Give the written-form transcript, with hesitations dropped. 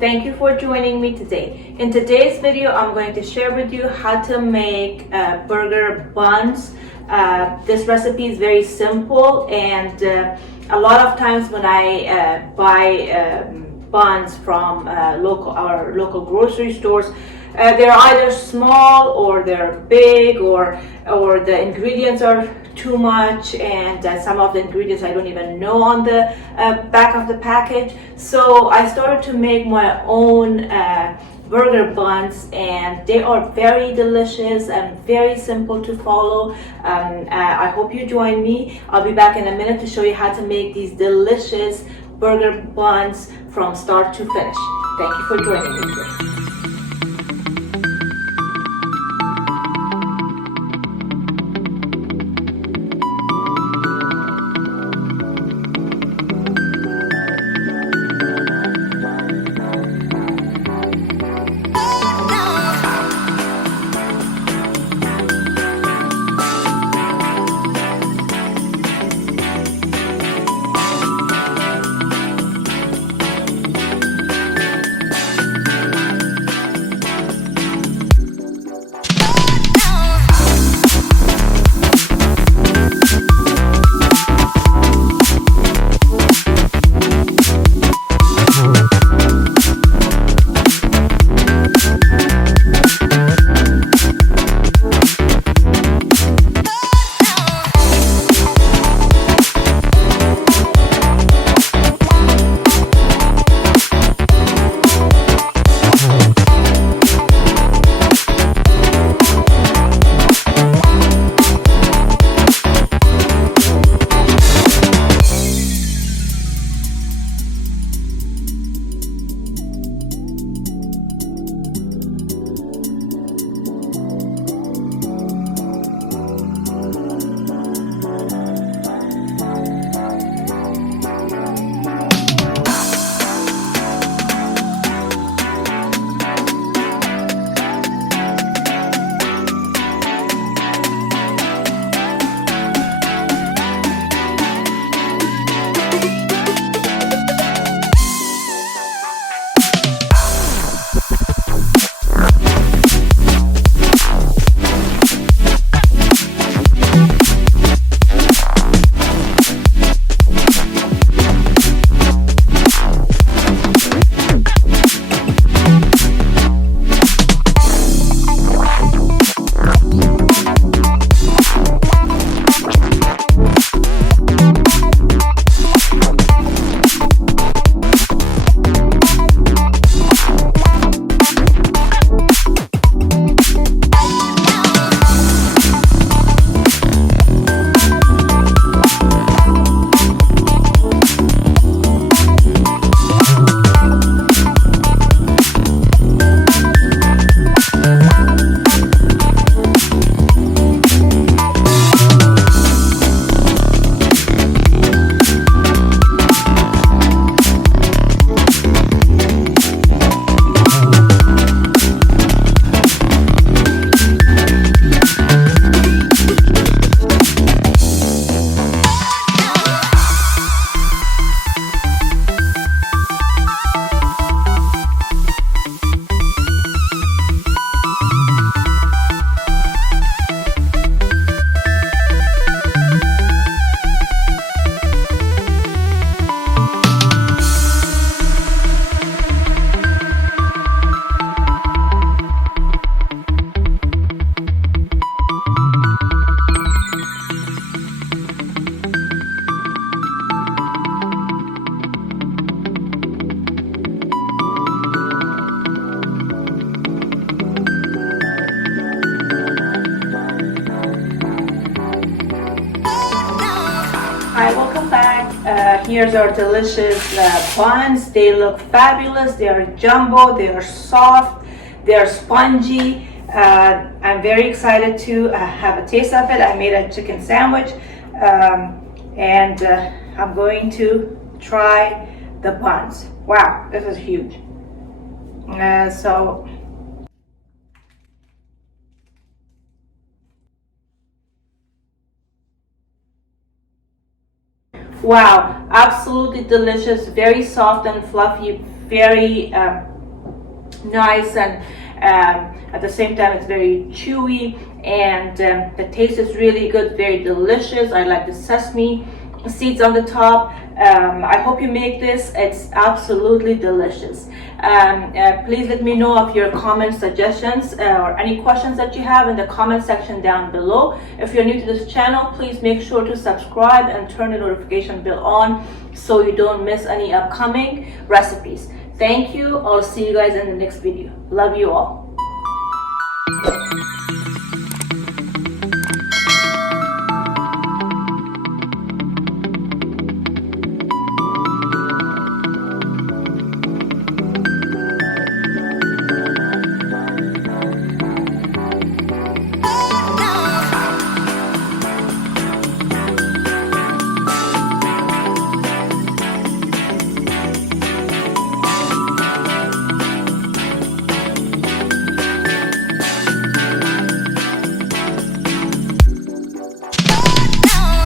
Thank you for joining me today. In today's video, I'm going to share with you how to make burger buns. This recipe is very simple, and a lot of times when I buy buns from our local grocery stores, they're either small or they're big, or the ingredients are too much, and some of the ingredients I don't even know on the back of the package. So I started to make my own burger buns, and they are very delicious and very simple to follow. I hope you join me. I'll be back in a minute to show you how to make these delicious burger buns from start to finish. Thank you for joining me today. Hi, welcome back. Here's our delicious buns. They look fabulous. They are jumbo. They are soft. They are spongy. I'm very excited to have a taste of it. I made a chicken sandwich, and I'm going to try the buns. Wow, this is huge. Wow, absolutely delicious, very soft and fluffy, very nice, and at the same time it's very chewy, and the taste is really good, very delicious. I like the sesame seeds on the top. I hope you make this. It's absolutely delicious. Please let me know of your comments, suggestions, or any questions that you have in the comment section down below. If you're new to this channel, please make sure to subscribe and turn the notification bell on so you don't miss any upcoming recipes. Thank you. I'll see you guys in the next video. Love you all.